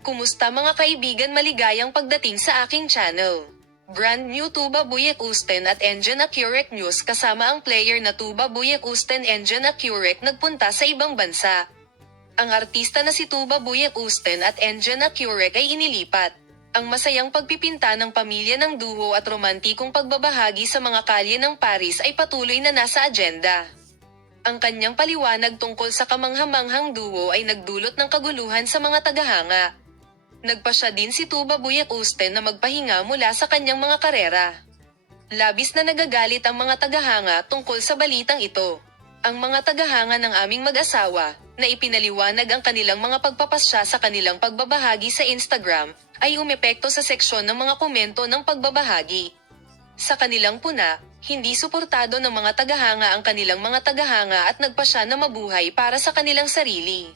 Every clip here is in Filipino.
Kumusta mga kaibigan, maligayang pagdating sa aking channel. Brand new Tuba Buyek Usten at Engine Accurate News kasama ang player na Tuba Buyek Usten Engine Accurate nagpunta sa ibang bansa. Ang artista na si Tuba Buyek Usten at Engine Accurate ay inilipat. Ang masayang pagpipinta ng pamilya ng duo at romantikong pagbabahagi sa mga kalye ng Paris ay patuloy na nasa agenda. Ang kanyang paliwanag tungkol sa kamanghamanghang duo ay nagdulot ng kaguluhan sa mga tagahanga. Nagpasya din si Tuba Buyek Usten na magpahinga mula sa kanyang mga karera. Labis na nagagalit ang mga tagahanga tungkol sa balitang ito. Ang mga tagahanga ng aming mag-asawa, na ipinaliwanag ang kanilang mga pagpapasya sa kanilang pagbabahagi sa Instagram, ay umepekto sa seksyon ng mga komento ng pagbabahagi. Sa kanilang puna, hindi suportado ng mga tagahanga ang kanilang mga tagahanga at nagpasya na mabuhay para sa kanilang sarili.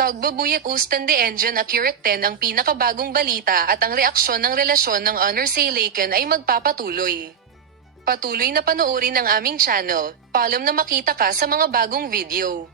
Tuba Buyek Usten The Engine Accurate 10 ang pinakabagong balita at ang reaksyon ng relasyon ng Honor Say Laken ay magpapatuloy. Patuloy na panoorin ang aming channel, paalam na makita ka sa mga bagong video.